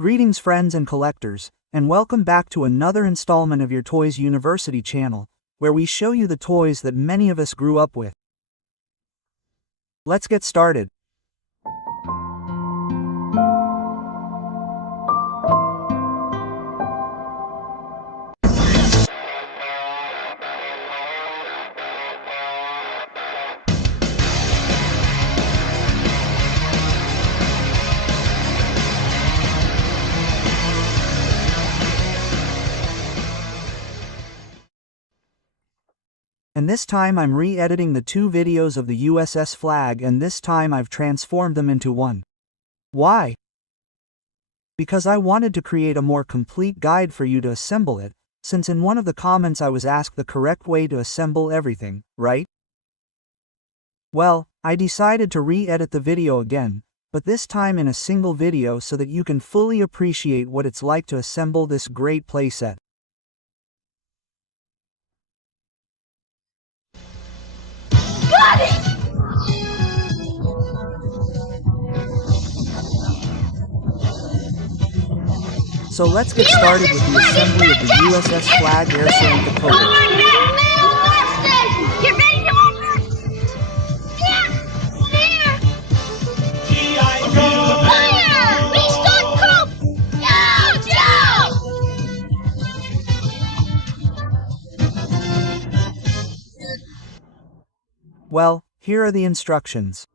Greetings friends and collectors, and welcome back to another installment of your Toys University channel, where we show you the toys that many of us grew up with. Let's get started. And this time I'm re-editing the two videos of the USS Flagg, and this time I've transformed them into one. Why? Because I wanted to create a more complete guide for you to assemble it, since in one of the comments I was asked the correct way to assemble everything, right? Well, I decided to re-edit the video again, but this time in a single video so that you can fully appreciate what it's like to assemble this great playset. Got it! So let's get started with the assembly of the USS Flagg Air Servant Dakota. Get ready to open! There! G.I. Joe! Fire! Restock Coop! Joe! Well, here are the instructions.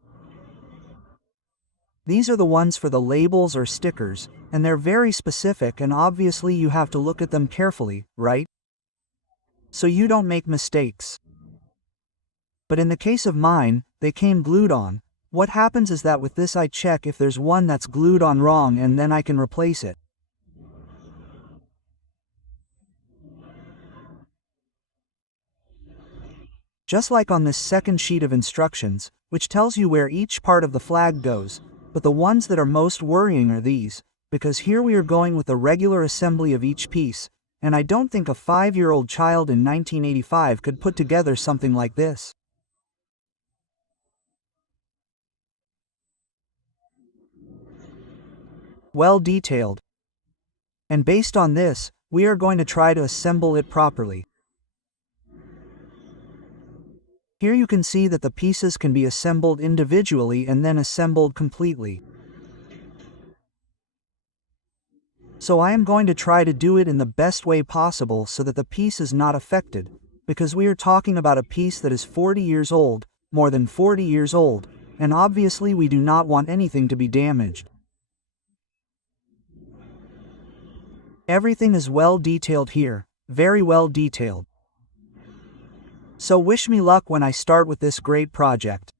These are the ones for the labels or stickers, and they're very specific, and obviously you have to look at them carefully, right? So you don't make mistakes. But in the case of mine, they came glued on. What happens is that with this I check if there's one that's glued on wrong, and then I can replace it. Just like on this second sheet of instructions, which tells you where each part of the flag goes, but the ones that are most worrying are these, because here we are going with the regular assembly of each piece, and I don't think a 5-year-old child in 1985 could put together something like this. Well detailed. And based on this, we are going to try to assemble it properly. Here you can see that the pieces can be assembled individually and then assembled completely. So I am going to try to do it in the best way possible so that the piece is not affected, because we are talking about a piece that is 40 years old, more than 40 years old, and obviously we do not want anything to be damaged. Everything is well detailed here, very well detailed. So wish me luck when I start with this great project.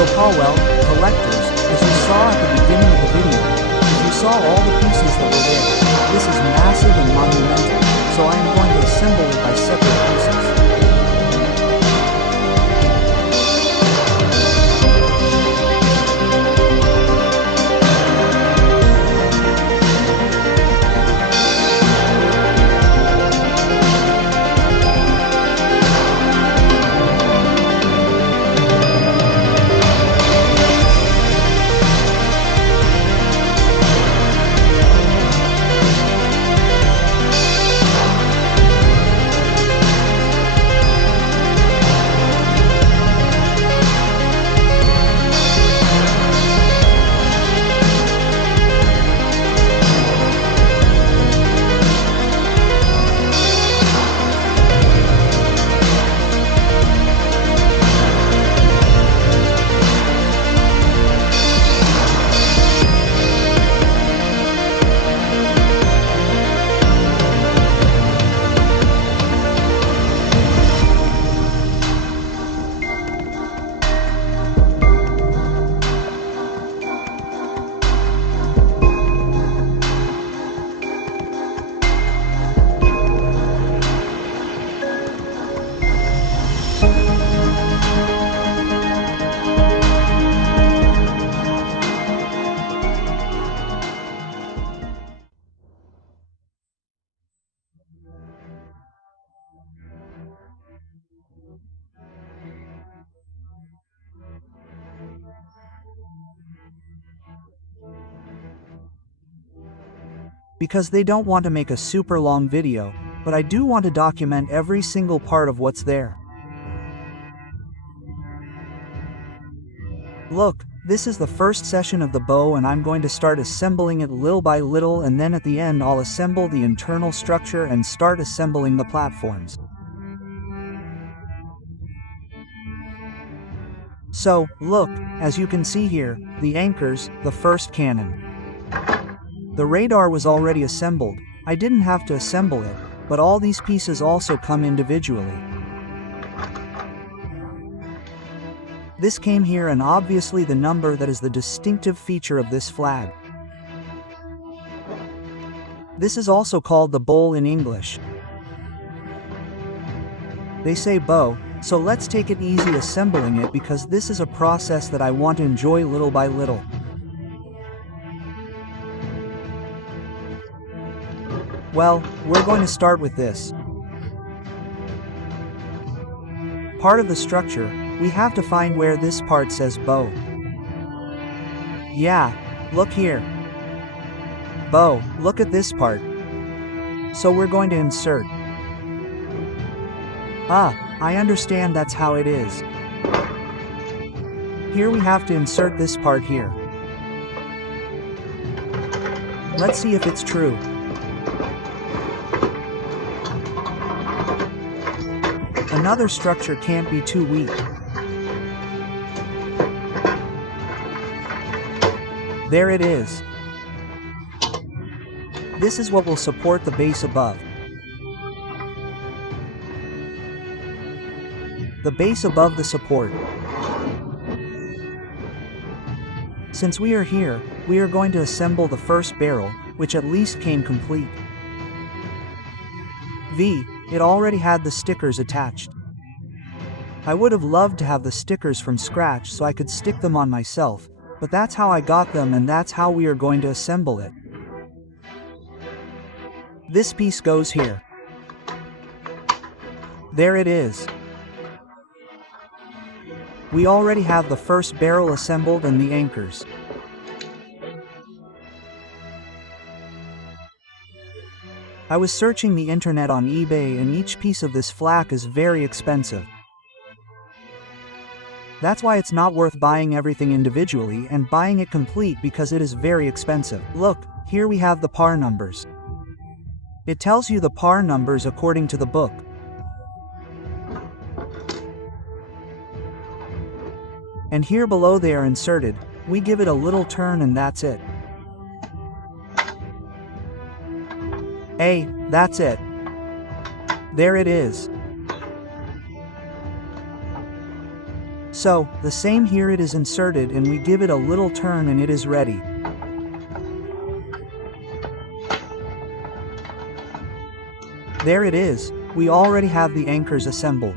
So Caldwell, collectors, as you saw at the beginning of the video, if you saw all the pieces that were there, this is massive and monumental, so I am going to assemble it by separate pieces. because they don't want to make a super long video, but I do want to document every single part of what's there. Look, this is the first session of the bow and I'm going to start assembling it little by little, and then at the end I'll assemble the internal structure and start assembling the platforms. So, look, as you can see here, the anchors, the first cannon. The radar was already assembled. I didn't have to assemble it, but all these pieces also come individually. This came here, and obviously the number that is the distinctive feature of this flag. This is also called the bowl in English. They say bow, so let's take it easy assembling it because this is a process that I want to enjoy little by little. Well, we're going to start with this. Part of the structure, we have to find where this part says bow. Yeah, look here. Bow, look at this part. So we're going to insert. Ah, I understand that's how it is. Here we have to insert this part here. Let's see if it's true. Another structure can't be too weak. There it is. This is what will support the base above. The base above the support. Since we are here, we are going to assemble the first barrel, which at least came complete. It already had the stickers attached. I would have loved to have the stickers from scratch so I could stick them on myself, but that's how I got them and that's how we are going to assemble it. This piece goes here. There it is. We already have the first barrel assembled and the anchors. I was searching the internet on eBay and each piece of this flak is very expensive. That's why it's not worth buying everything individually and buying it complete because it is very expensive. Look, here we have the par numbers. It tells you the par numbers according to the book. And here below they are inserted. We give it a little turn and that's it. That's it. There it is. So, the same here, it is inserted and we give it a little turn and it is ready. There it is, we already have the anchors assembled.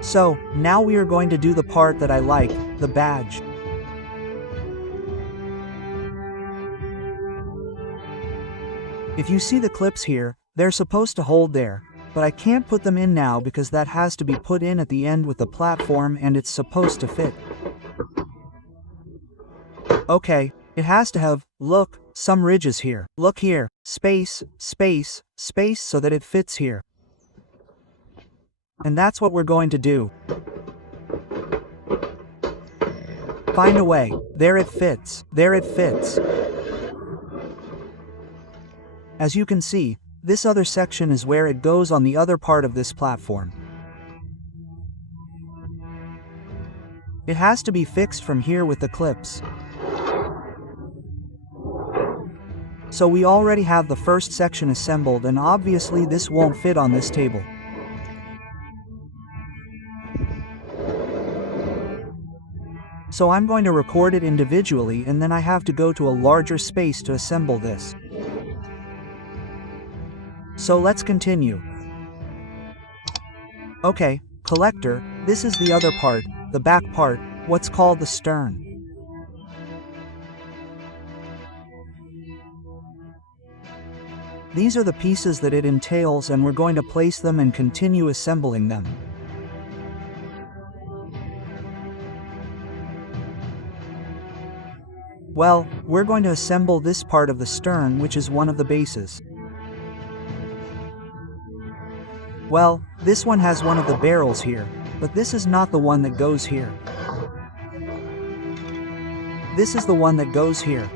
So, now we are going to do the part that I like, the badge. If you see the clips here, they're supposed to hold there, but I can't put them in now because that has to be put in at the end with the platform and it's supposed to fit. Okay, it has to have, look, some ridges here. Look here, space, space, space so that it fits here. And that's what we're going to do. Find a way. There it fits. There it fits. As you can see, this other section is where it goes on the other part of this platform. It has to be fixed from here with the clips. So we already have the first section assembled and obviously this won't fit on this table. So I'm going to record it individually and then I have to go to a larger space to assemble this. So let's continue. Okay, collector, this is the other part, the back part, what's called the stern. These are the pieces that it entails and we're going to place them and continue assembling them. Well, we're going to assemble this part of the stern, which is one of the bases. Well, this one has one of the barrels here, but this is not the one that goes here. This is the one that goes here.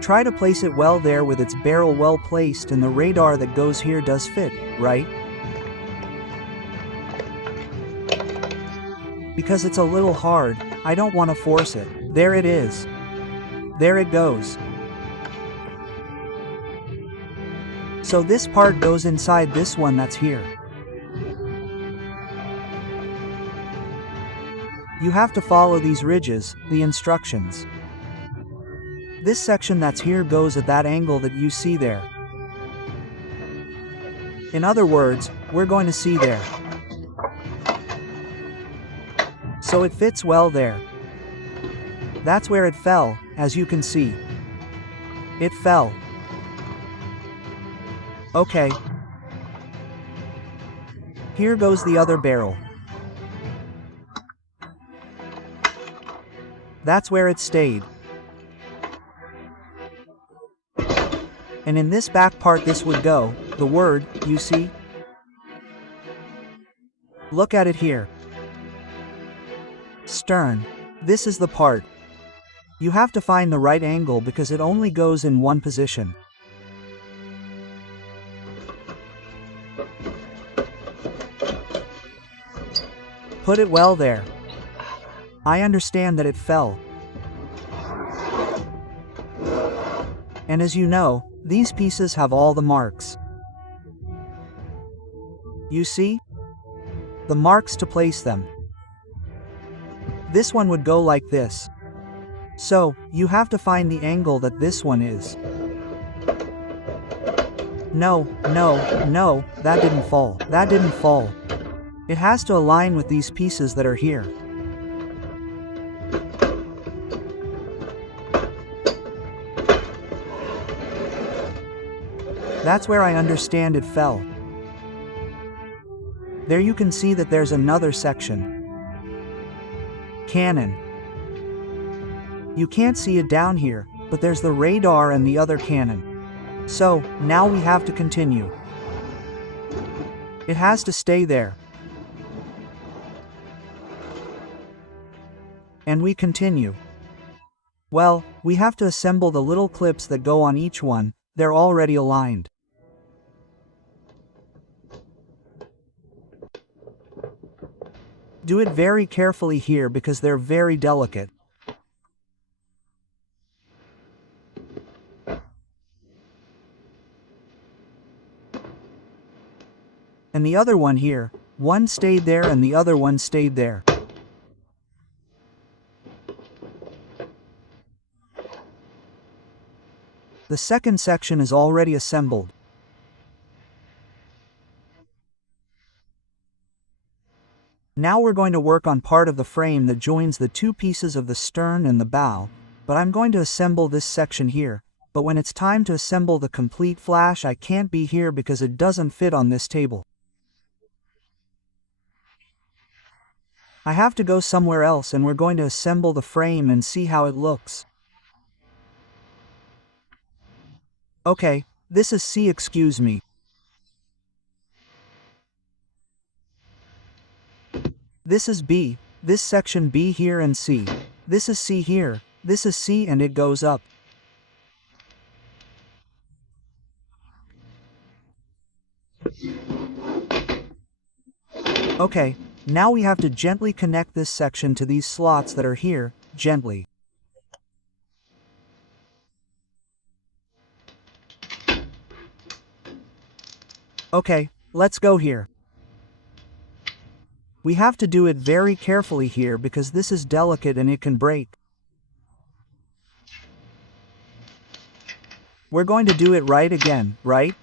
Try to place it well there with its barrel well placed, and the radar that goes here does fit, right? Because it's a little hard, I don't want to force it. There it is. There it goes. So this part goes inside this one that's here. You have to follow these ridges, the instructions. This section that's here goes at that angle that you see there. In other words, we're going to see there. So it fits well there. That's where it fell, as you can see. It fell. Okay. Here goes the other barrel. That's where it stayed. And in this back part this would go, the word, you see? Look at it here. Stern. This is the part. You have to find the right angle because it only goes in one position. Put it well there. I understand that it fell. And as you know, these pieces have all the marks. You see? The marks to place them. This one would go like this. So, you have to find the angle that this one is. No, that didn't fall. That didn't fall. It has to align with these pieces that are here. That's where I understand it fell. There you can see that there's another section. Cannon. You can't see it down here, but there's the radar and the other cannon. So, now we have to continue. It has to stay there. And we continue. Well, we have to assemble the little clips that go on each one, they're already aligned. Do it very carefully here because they're very delicate. And the other one here, one stayed there and the other one stayed there. The second section is already assembled. Now we're going to work on part of the frame that joins the two pieces of the stern and the bow, but I'm going to assemble this section here, but when it's time to assemble the complete flash I can't be here because it doesn't fit on this table. I have to go somewhere else and we're going to assemble the frame and see how it looks. Okay, this is C, excuse me. This is B, this section B here and C. This is C here, this is C and it goes up. Okay, now we have to gently connect this section to these slots that are here, gently. Okay, let's go here. We have to do it very carefully here because this is delicate and it can break. We're going to do it right again, right?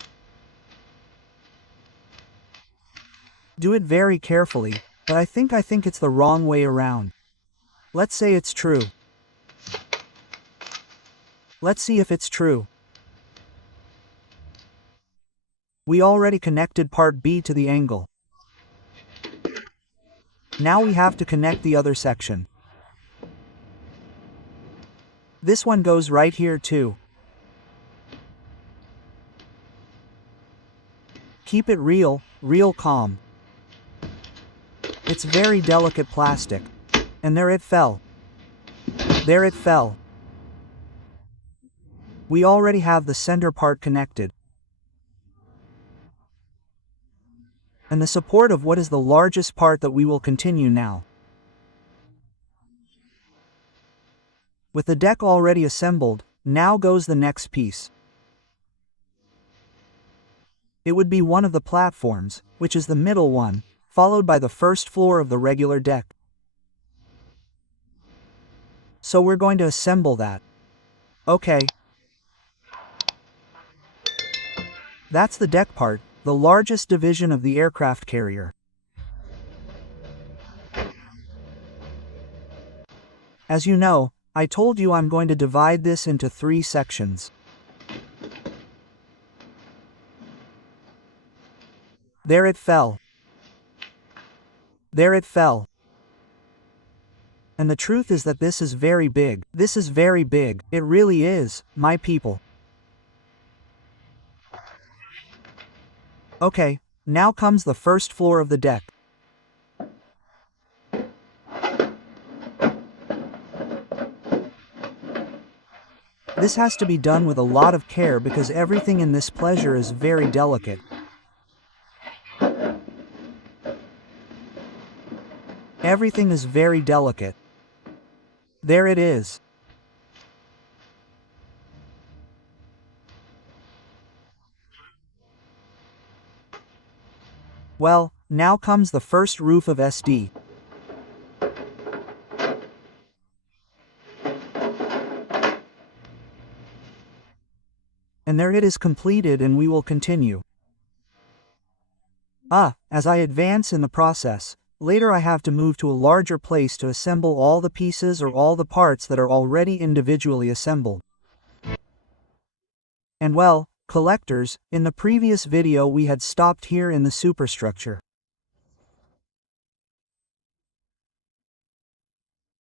Do it very carefully, but I think it's the wrong way around. Let's say it's true. Let's see if it's true. We already connected part B to the angle. Now we have to connect the other section. This one goes right here too. Keep it real calm. It's very delicate plastic. And there it fell. There it fell. We already have the center part connected. And the support of what is the largest part that we will continue now. With the deck already assembled, now goes the next piece. It would be one of the platforms, which is the middle one, followed by the first floor of the regular deck. So we're going to assemble that. Okay. That's the deck part, the largest division of the aircraft carrier. As you know, I told you I'm going to divide this into 3 sections. There it fell. There it fell. And the truth is that this is very big. This is very big. It really is, my people. Okay, now comes the first floor of the deck. This has to be done with a lot of care because everything in this pleasure is very delicate. Everything is very delicate. There it is. Well, now comes the first roof of SD. And there it is completed, and we will continue. As I advance in the process, later I have to move to a larger place to assemble all the pieces or all the parts that are already individually assembled. And well, collectors, in the previous video we had stopped here in the superstructure.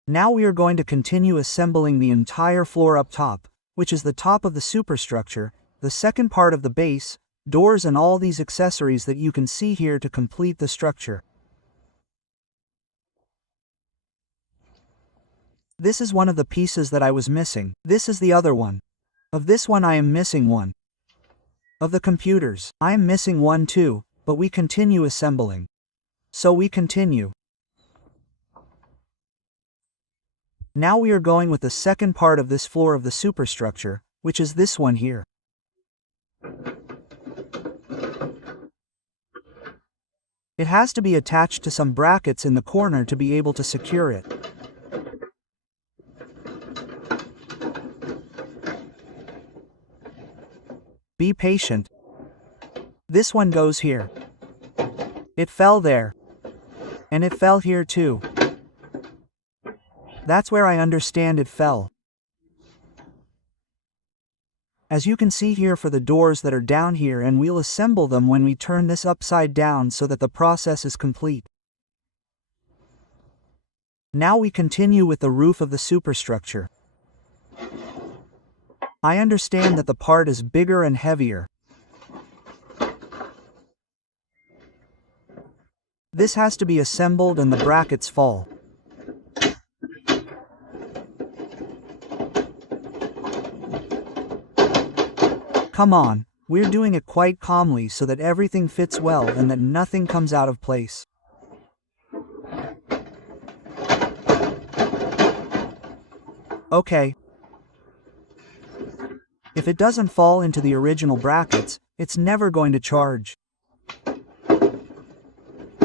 Now we are going to continue assembling the entire floor up top, which is the top of the superstructure, the second part of the base, doors and all these accessories that you can see here to complete the structure. This is one of the pieces that I was missing. This is the other one. Of this one I am missing one. Of the computers, I am missing one too, but we continue assembling. So we continue. Now we are going with the second part of this floor of the superstructure, which is this one here. It has to be attached to some brackets in the corner to be able to secure it. Be patient. This one goes here. It fell there. And it fell here too. That's where I understand it fell. As you can see here for the doors that are down here, and we'll assemble them when we turn this upside down so that the process is complete. Now we continue with the roof of the superstructure. I understand that the part is bigger and heavier. This has to be assembled and the brackets fall. Come on, we're doing it quite calmly so that everything fits well and that nothing comes out of place. Okay. If it doesn't fall into the original brackets, it's never going to charge.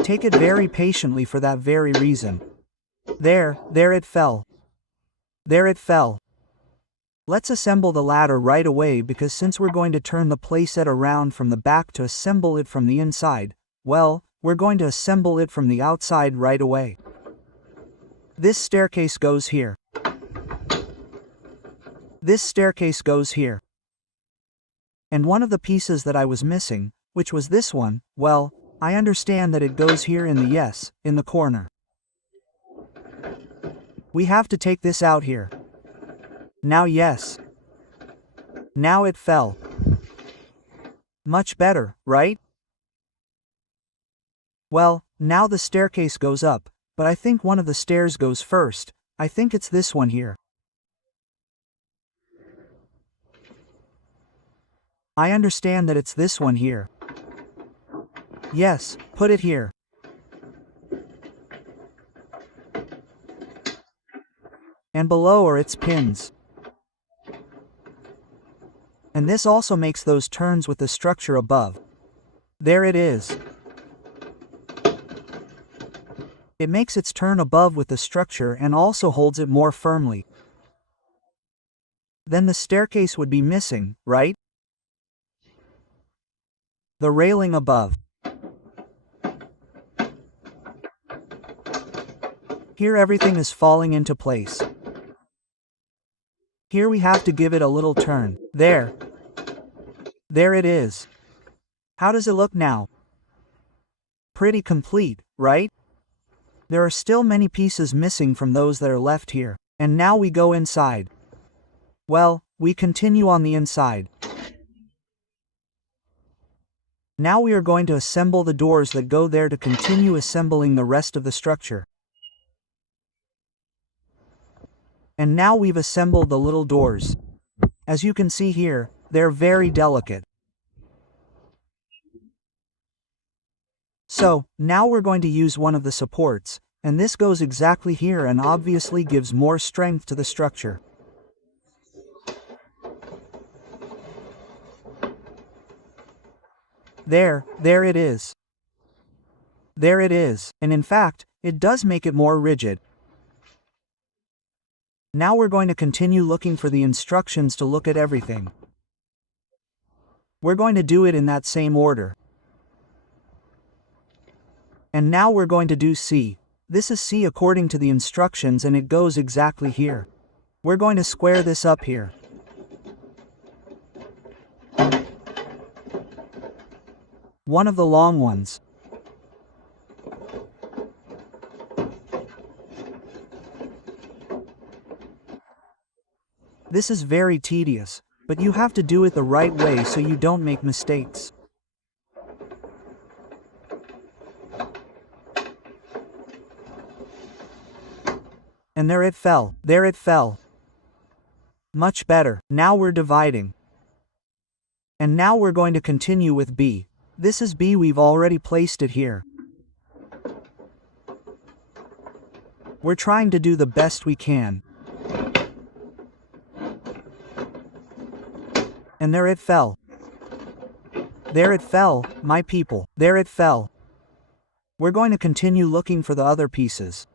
Take it very patiently for that very reason. There it fell. There it fell. Let's assemble the ladder right away, because since we're going to turn the playset around from the back to assemble it from the inside, well, we're going to assemble it from the outside right away. This staircase goes here. This staircase goes here. And one of the pieces that I was missing, which was this one, well, I understand that it goes here in the in the corner. We have to take this out here. Now yes. Now it fell. Much better, right? Well, now the staircase goes up, but I think one of the stairs goes first. I think it's this one here. I understand that it's this one here. Yes, put it here. And below are its pins. And this also makes those turns with the structure above. There it is. It makes its turn above with the structure and also holds it more firmly. Then the staircase would be missing, right? The railing above. Here everything is falling into place. Here we have to give it a little turn. There. There it is. How does it look now? Pretty complete, right? There are still many pieces missing from those that are left here. And now we go inside. Well, we continue on the inside. Now we are going to assemble the doors that go there to continue assembling the rest of the structure. And now we've assembled the little doors. As you can see here, they're very delicate. So, now we're going to use one of the supports, and this goes exactly here and obviously gives more strength to the structure. There it is. There it is, and in fact, it does make it more rigid. Now we're going to continue looking for the instructions to look at everything. We're going to do it in that same order. And now we're going to do C. This is C according to the instructions and it goes exactly here. We're going to square this up here. One of the long ones. This is very tedious, but you have to do it the right way so you don't make mistakes. And there it fell. There it fell. Much better. Now we're dividing. And now we're going to continue with B. This is B, we've already placed it here. We're trying to do the best we can. And there it fell. There it fell, my people. There it fell. We're going to continue looking for the other pieces.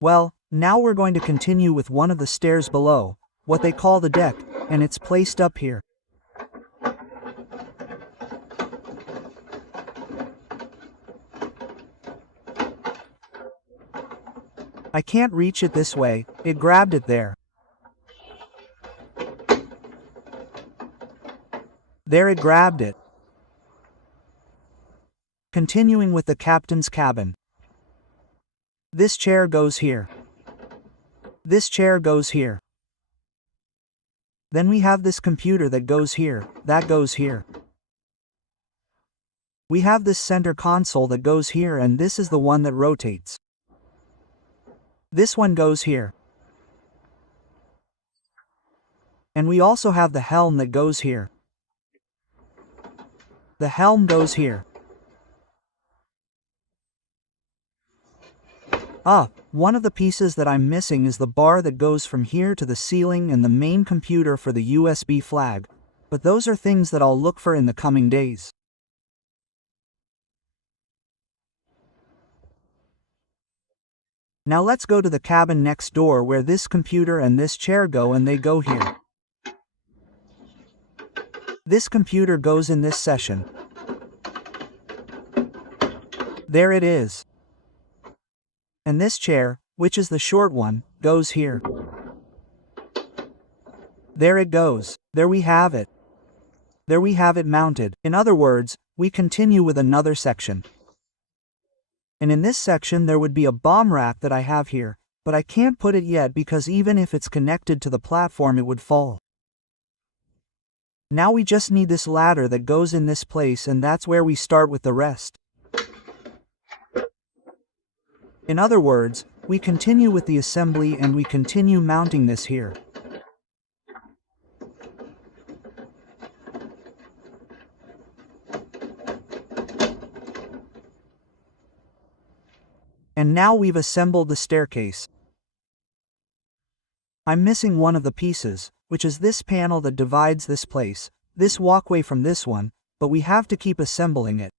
Well, now we're going to continue with one of the stairs below, what they call the deck, and it's placed up here. I can't reach it this way, it grabbed it there. There it grabbed it. Continuing with the captain's cabin. This chair goes here. This chair goes here. Then we have this computer that goes here, that goes here. We have this center console that goes here and this is the one that rotates. This one goes here. And we also have the helm that goes here. The helm goes here. One of the pieces that I'm missing is the bar that goes from here to the ceiling and the main computer for the USB flag, but those are things that I'll look for in the coming days. Now let's go to the cabin next door where this computer and this chair go and they go here. This computer goes in this session. There it is. And this chair, which is the short one, goes here. There it goes. There we have it. There we have it mounted. In other words, we continue with another section. And in this section there would be a bomb rack that I have here, but I can't put it yet because even if it's connected to the platform it would fall. Now we just need this ladder that goes in this place, and that's where we start with the rest. In other words, we continue with the assembly and we continue mounting this here. And now we've assembled the staircase. I'm missing one of the pieces, which is this panel that divides this place, this walkway from this one, but we have to keep assembling it.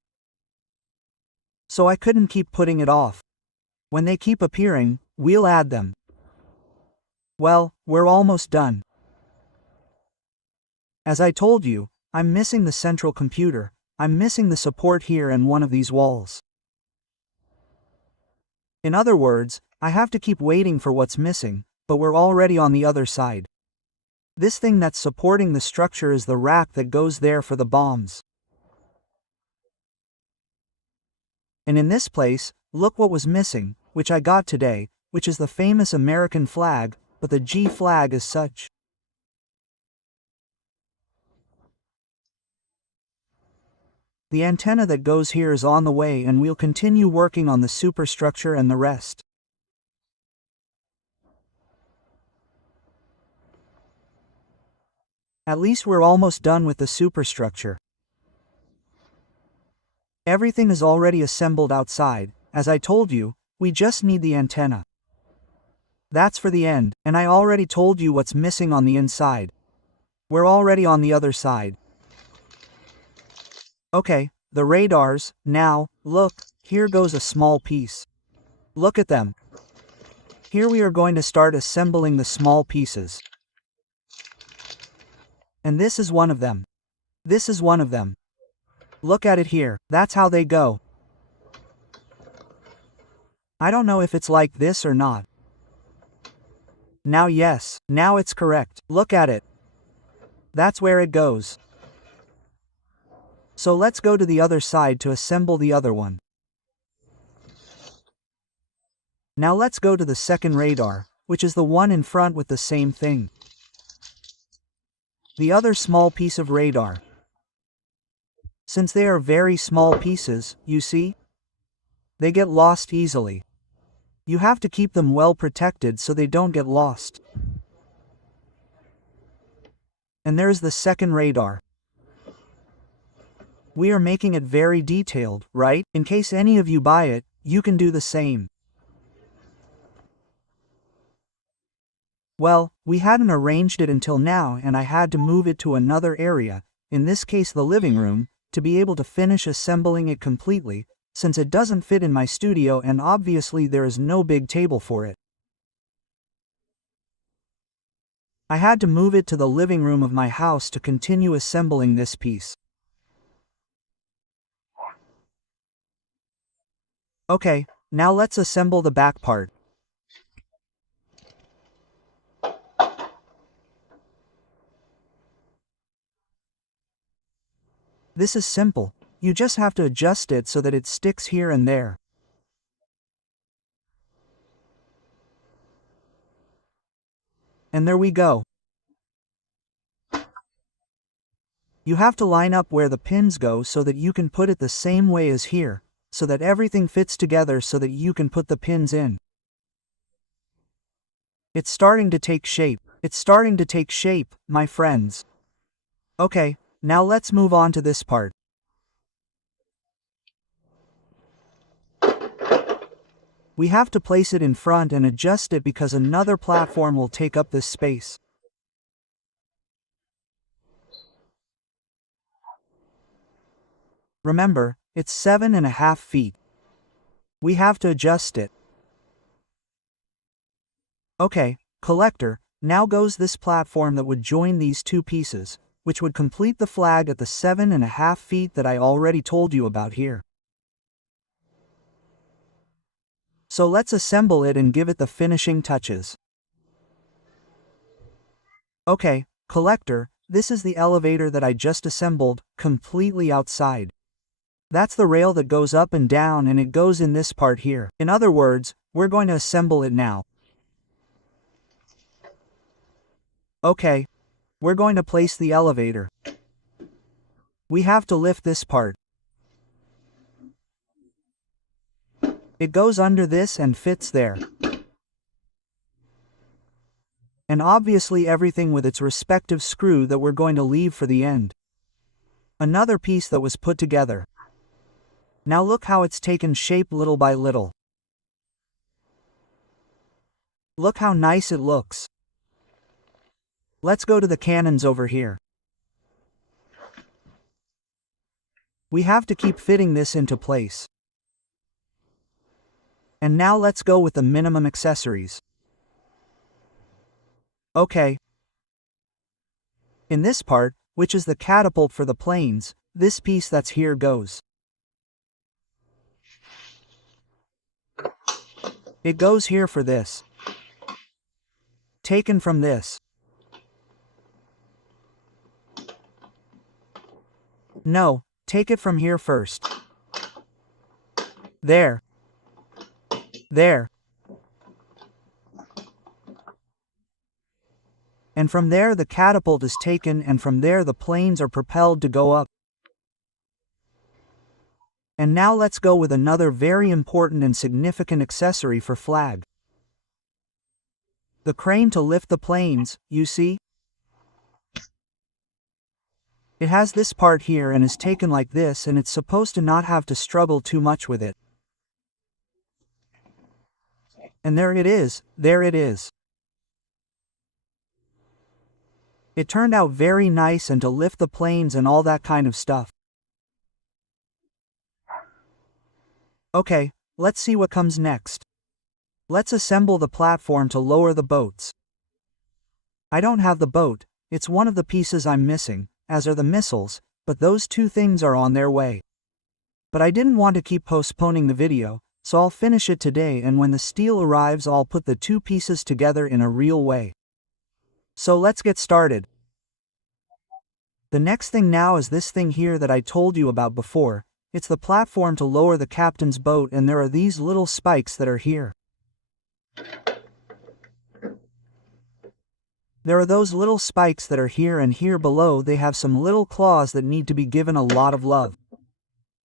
So I couldn't keep putting it off. When they keep appearing, we'll add them. Well, we're almost done. As I told you, I'm missing the central computer, I'm missing the support here and one of these walls. In other words, I have to keep waiting for what's missing, but we're already on the other side. This thing that's supporting the structure is the rack that goes there for the bombs. And in this place, look what was missing, which I got today, which is the famous American flag, but the G flag as such. The antenna that goes here is on the way, and we'll continue working on the superstructure and the rest. At least we're almost done with the superstructure. Everything is already assembled outside. As I told you, we just need the antenna. That's for the end, and I already told you what's missing on the inside. We're already on the other side. Okay, the radars. Now, look, here goes a small piece. Look at them. Here we are going to start assembling the small pieces. And this is one of them. This is one of them. Look at it here, that's how they go. I don't know if it's like this or not. Now yes, now it's correct, look at it. That's where it goes. So let's go to the other side to assemble the other one. Now let's go to the second radar, which is the one in front with the same thing. The other small piece of radar. Since they are very small pieces, you see, they get lost easily. You have to keep them well protected so they don't get lost. And there's the second radar. We are making it very detailed, right? In case any of you buy it, you can do the same. Well, we hadn't arranged it until now, and I had to move it to another area, in this case the living room, to be able to finish assembling it completely, since it doesn't fit in my studio and obviously there is no big table for it. I had to move it to the living room of my house to continue assembling this piece. Okay, now let's assemble the back part. This is simple. You just have to adjust it so that it sticks here and there. And there we go. You have to line up where the pins go so that you can put it the same way as here, so that everything fits together so that you can put the pins in. It's starting to take shape. It's starting to take shape, my friends. Okay, now let's move on to this part. We have to place it in front and adjust it because another platform will take up this space. Remember, it's 7.5 feet. We have to adjust it. Okay, collector, now goes this platform that would join these two pieces, which would complete the flag at the 7.5 feet that I already told you about here. So let's assemble it and give it the finishing touches. Okay, collector, this is the elevator that I just assembled, completely outside. That's the rail that goes up and down, and it goes in this part here. In other words, we're going to assemble it now. Okay. We're going to place the elevator. We have to lift this part. It goes under this and fits there. And obviously everything with its respective screw that we're going to leave for the end. Another piece that was put together. Now look how it's taken shape little by little. Look how nice it looks. Let's go to the cannons over here. We have to keep fitting this into place. And now let's go with the minimum accessories. Okay. In this part, which is the catapult for the planes, this piece that's here goes. It goes here for this. Taken from this. No, take it from here first. There. There. And from there the catapult is taken, and from there the planes are propelled to go up. And now let's go with another very important and significant accessory for flag. The crane to lift the planes, you see? It has this part here and is taken like this, and it's supposed to not have to struggle too much with it. And there it is, there it is. It turned out very nice, and to lift the planes and all that kind of stuff. Okay, let's see what comes next. Let's assemble the platform to lower the boats. I don't have the boat, it's one of the pieces I'm missing, as are the missiles, but those two things are on their way. But I didn't want to keep postponing the video, so I'll finish it today, and when the steel arrives I'll put the two pieces together in a real way. So let's get started. The next thing now is this thing here that I told you about before. It's the platform to lower the captain's boat, and there are these little spikes that are here. There are those little spikes that are here, and here below they have some little claws that need to be given a lot of love.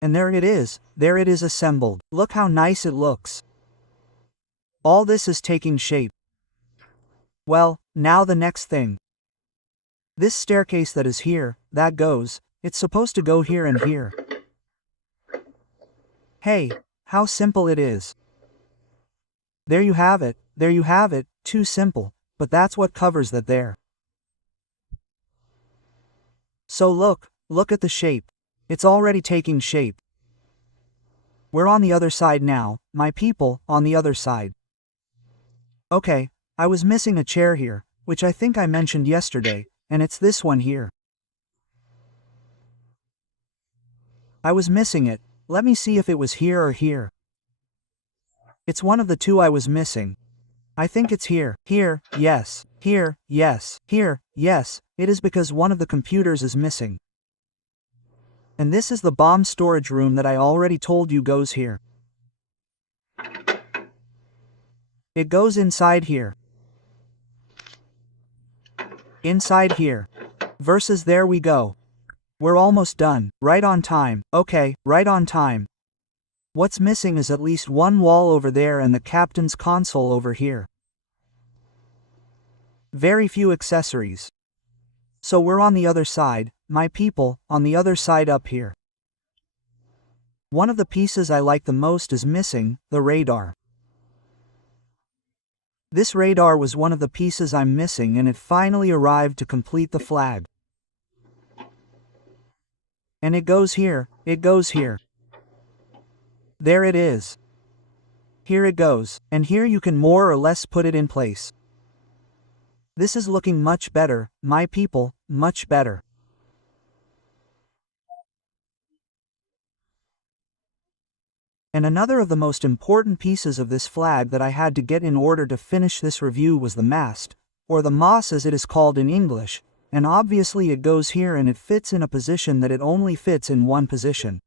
And there it is assembled. Look how nice it looks. All this is taking shape. Well, now the next thing. This staircase that is here, that goes, it's supposed to go here and here. Hey, how simple it is. There you have it, too simple, but that's what covers that there. So look at the shape. It's already taking shape. We're on the other side now, my people, on the other side. Okay, I was missing a chair here, which I think I mentioned yesterday, and it's this one here. I was missing it. Let me see if it was here or here. It's one of the two I was missing. I think it's here. Here, yes. Here, yes. Here, yes. It is because one of the computers is missing. And this is the bomb storage room that I already told you goes here. It goes inside here. Inside here. Versus there we go. We're almost done. Right on time. Okay, right on time. What's missing is at least one wall over there and the captain's console over here. Very few accessories. So we're on the other side, my people, on the other side up here. One of the pieces I like the most is missing, the radar. This radar was one of the pieces I'm missing, and it finally arrived to complete the flag. And it goes here, it goes here. There it is. Here it goes, and here you can more or less put it in place. This is looking much better, my people, much better. And another of the most important pieces of this flag that I had to get in order to finish this review was the mast, or the moss as it is called in English, and obviously it goes here and it fits in a position that it only fits in one position.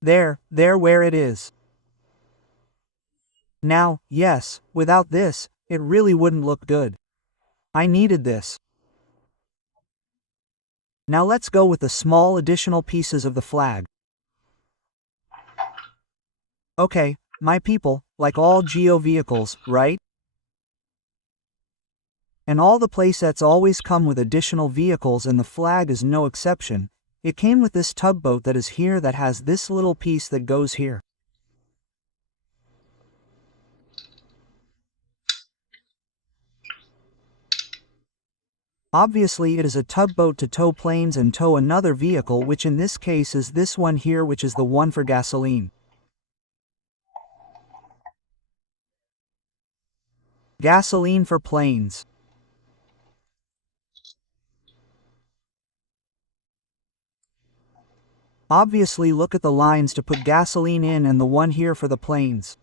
There where it is. Now, yes, without this, it really wouldn't look good. I needed this. Now let's go with the small additional pieces of the flag. Okay, my people, like all Geo vehicles, right? And all the playsets always come with additional vehicles and the flag is no exception. It came with this tugboat that is here that has this little piece that goes here. Obviously it is a tugboat to tow planes and tow another vehicle, which in this case is this one here, which is the one for gasoline. Gasoline for planes. Obviously look at the lines to put gasoline in and the one here for the planes.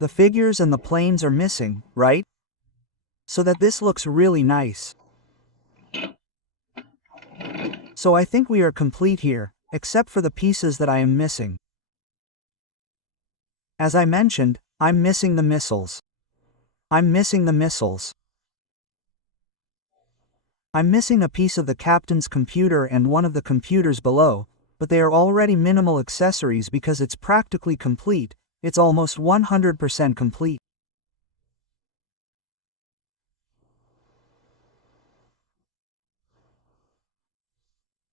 The figures and the planes are missing, right? So that this looks really nice. So I think we are complete here, except for the pieces that I am missing. As I mentioned, I'm missing the missiles. I'm missing a piece of the captain's computer and one of the computers below, but they are already minimal accessories because it's practically complete. It's almost 100% complete.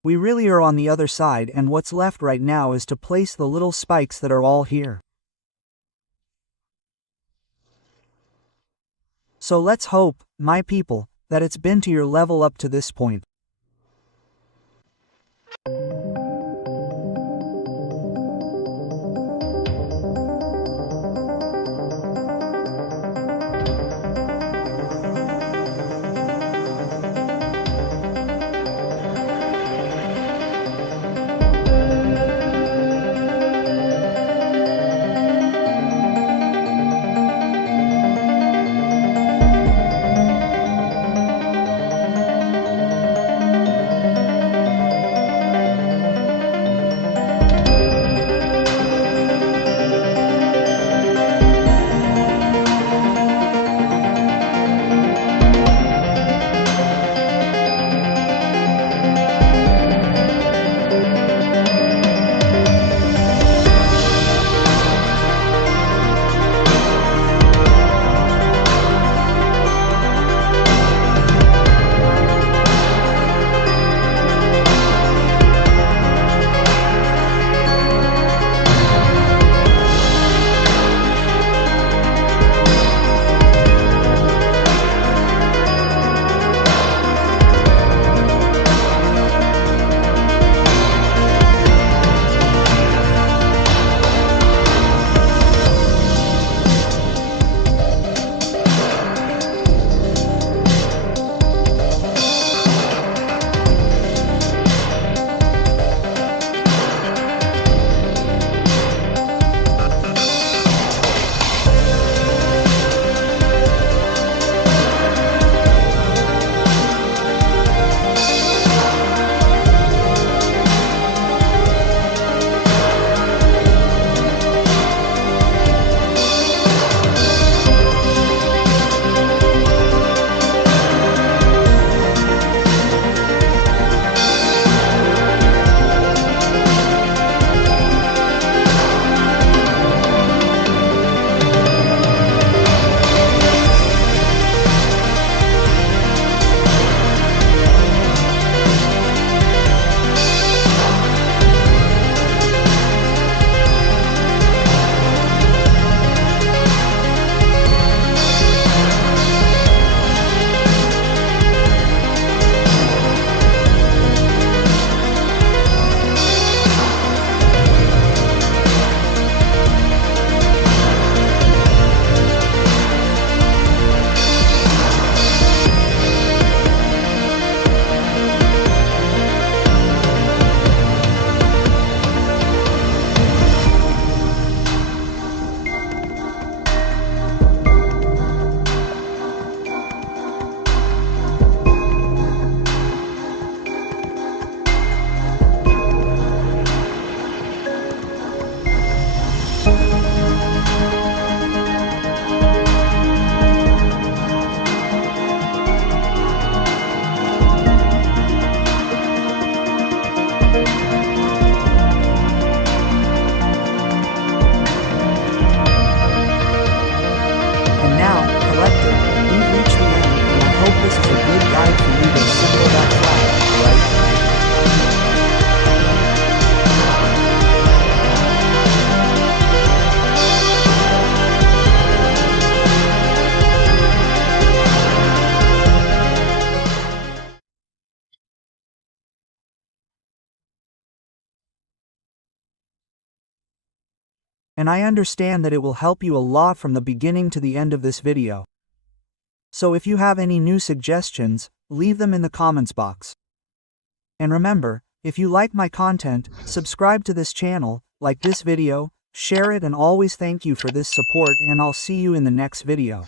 We really are on the other side, and what's left right now is to place the little spikes that are all here. So let's hope, my people, that it's been to your level up to this point. and I understand that it will help you a lot from the beginning to the end of this video. So if you have any new suggestions, leave them in the comments box. And remember, if you like my content, subscribe to this channel, like this video, share it, and always thank you for this support, and I'll see you in the next video.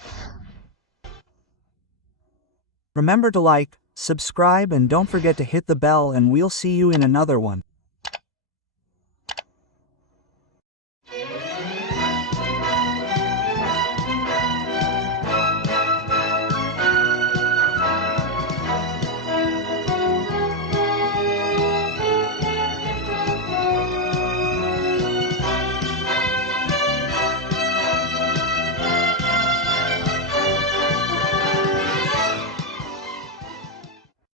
Remember to like, subscribe, and don't forget to hit the bell, and we'll see you in another one.